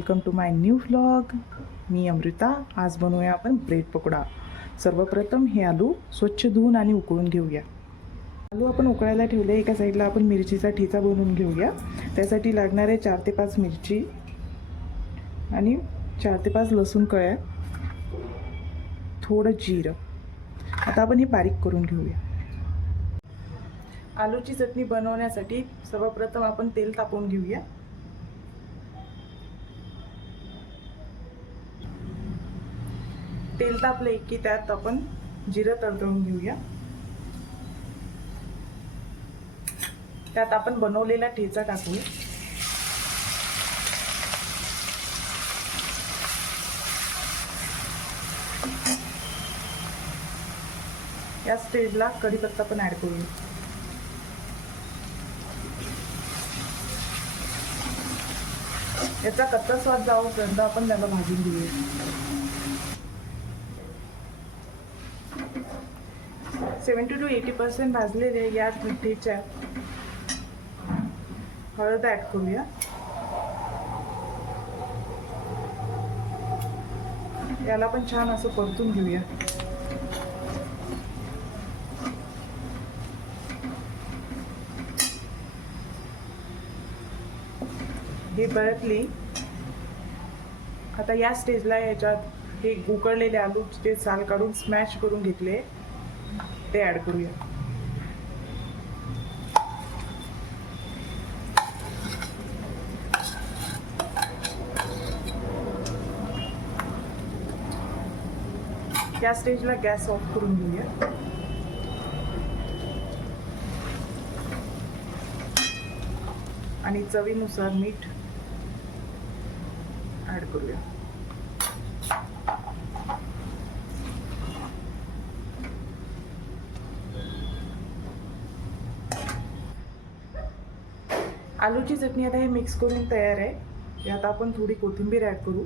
Welcome to my new vlog. मी अमृता। आज बनवूया आपण ब्रेड पकोडा। सर्वप्रथम हे आलू स्वच्छ धुवून आणि उकळून घेऊया। आलू आपण उकळायला ठेवले। एका साईडला आपण मिरचीचा ठेचा बनवून घेऊया। त्यासाठी लागणारे 4 ते 5 मिरची आणि 4 ते 5 लसूण कळ्या, थोडं जिरं। आता आपण हे बारीक करून घेऊया। आलूची चटणी बनवण्यासाठी सर्वप्रथम आपण तेल तापवून घेऊया। तेल तापले की त्यात आपण जिरं तडतडून घेऊया। त्यात आपण बनवलेला ठेचा टाकूया। या स्टेजला कढीपत्ता पण ऍड करूया। याचा कच्चा स्वाद जाऊपर्यंत आपण त्याला भाजून घेऊया। 70 to 80% भाजलेले या ठेच्यात हळद ऍड करूया। याला पण छान असं परतून घेऊया। हे परतली। आता या स्टेजला याच्यात हे उकळलेले आलूचे साल काढून स्मॅश करून घेतले ते ऍड करूया। या स्टेजला गॅस ऑफ करून घेऊया। आणि चवीनुसार मीठ ऍड करूया। आलूची चटणी आता हे मिक्स करून तयार आहे। यात आपण थोडी कोथिंबीर ऍड करू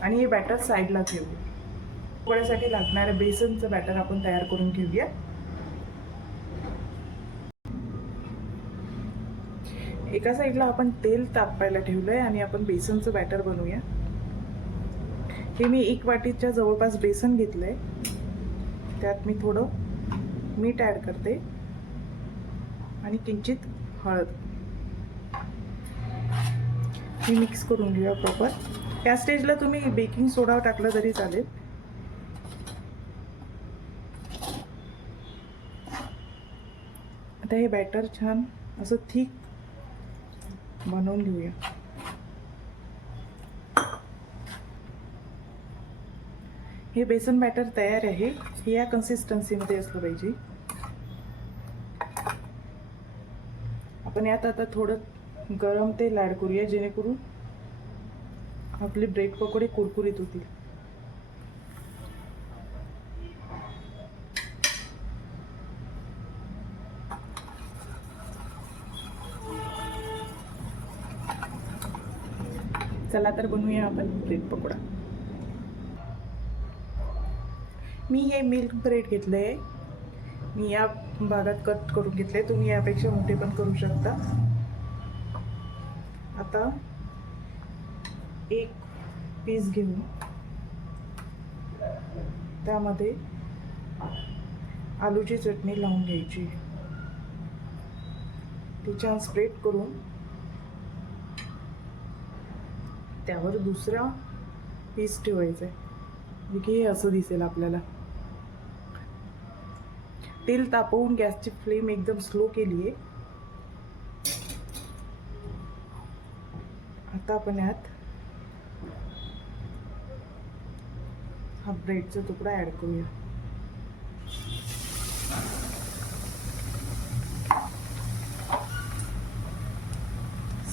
आणि हे बॅटर साईडला ठेवू। पकोड्यासाठी लागणारं बेसनचं बॅटर आपण तयार करून घेऊया। एका साईडला आपण तेल तापायला ठेवलंय आणि आपण बेसनचं बॅटर बनवूया। हे मी 1 वाटीच्या जवळपास बेसन घेतलंय। त्यात मी थोडं मीठ ऍड करते आणि किंचित हळद। हे मिक्स करून घेऊया प्रॉपर। या स्टेजला तुम्ही बेकिंग सोडा टाकला तरी चालेल। आता हे बॅटर छान असं थिक बनवून घेऊया। हे बेसन बॅटर तयार आहे। हे या कन्सिस्टन्सीमध्ये असलं पाहिजे। आपण यात आता थोडं गरम तेल ऍड करूया जेणेकरून आपले ब्रेड पकोडे कुरकुरीत होतील। चला तर बनवूया आपण ब्रेड पकोडा। मी हे मिल्क ब्रेड घेतलंय। मी या भागात कट करून घेतले। तुम्ही यापेक्षा मोठे पण करू शकता। आता एक पीस घेऊन त्यामध्ये आलूची चटणी लावून घ्यायची। ती छान स्प्रेड करून त्यावर दुसरा पीस ठेवायचा आहे। हे असं दिसेल आपल्याला। तेल तापवून गॅसची फ्लेम एकदम स्लो केली आहे। आता आपण यात हा ब्रेडचा तुकडा ऍड करूया।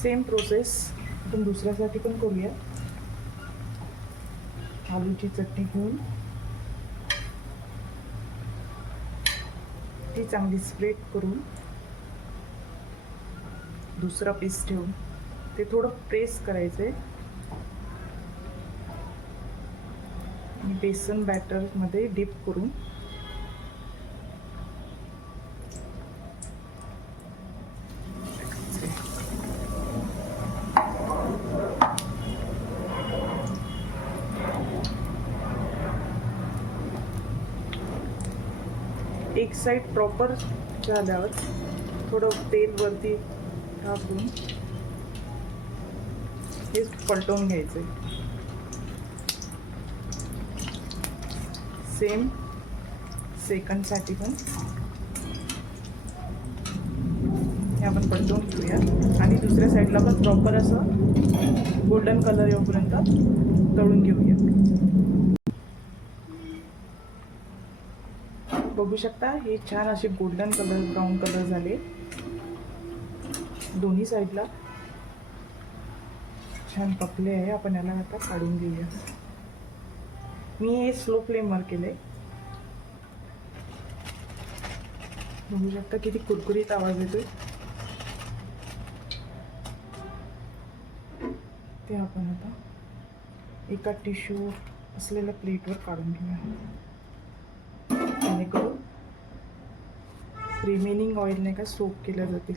सेम प्रोसेस आपण दुसऱ्यासाठी पण करूया। आलूची चटणी घेऊन ती चांगली स्प्रेड करून दुसरा पीस ठेवून ते थोडं प्रेस करायचंय आणि बेसन बॅटर मध्ये डिप करून एक साईड प्रॉपर झाल्यावर थोडं तेल वरती टाकून हे पलटवून घ्यायचं. सेम सेकंडसाठी पण हे आपण पलटवून घेऊया आणि दुसऱ्या साईडला पण प्रॉपर असं गोल्डन कलर येऊपर्यंत तळून घेऊया. बघू शकता हे छान असे गोल्डन कलर ब्राऊन कलर झाले दोन्ही साईडला, छान पकले आहे. आपण याला आता काढून घेऊया. मी हे स्लो फ्लेमवर केले. बघू शकता किती कुरकुरीत आवाज येतोय. ते आपण आता एका टिश्यू असलेल्या प्लेटवर काढून घेऊया, जेणेकरून रिमेनिंग ऑइलने का सोप केल्या जातील.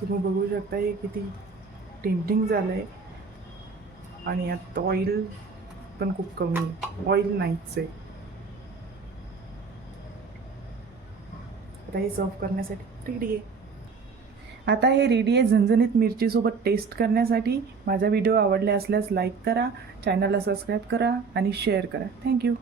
तुम्ही बघू शकता हे किती टेम्पटिंग झालं आहे आणि यात ऑइल पण खूप कमी आहे, ऑइल नाहीच आहे. आता हे सर्व करण्यासाठी रेडी आहे. आता हे रेडी आहे झणझणीत मिरचीसोबत टेस्ट करण्यासाठी. माझा व्हिडिओ आवडला असल्यास लाईक करा, चॅनलला सबस्क्राईब करा आणि शेअर करा. थँक्यू.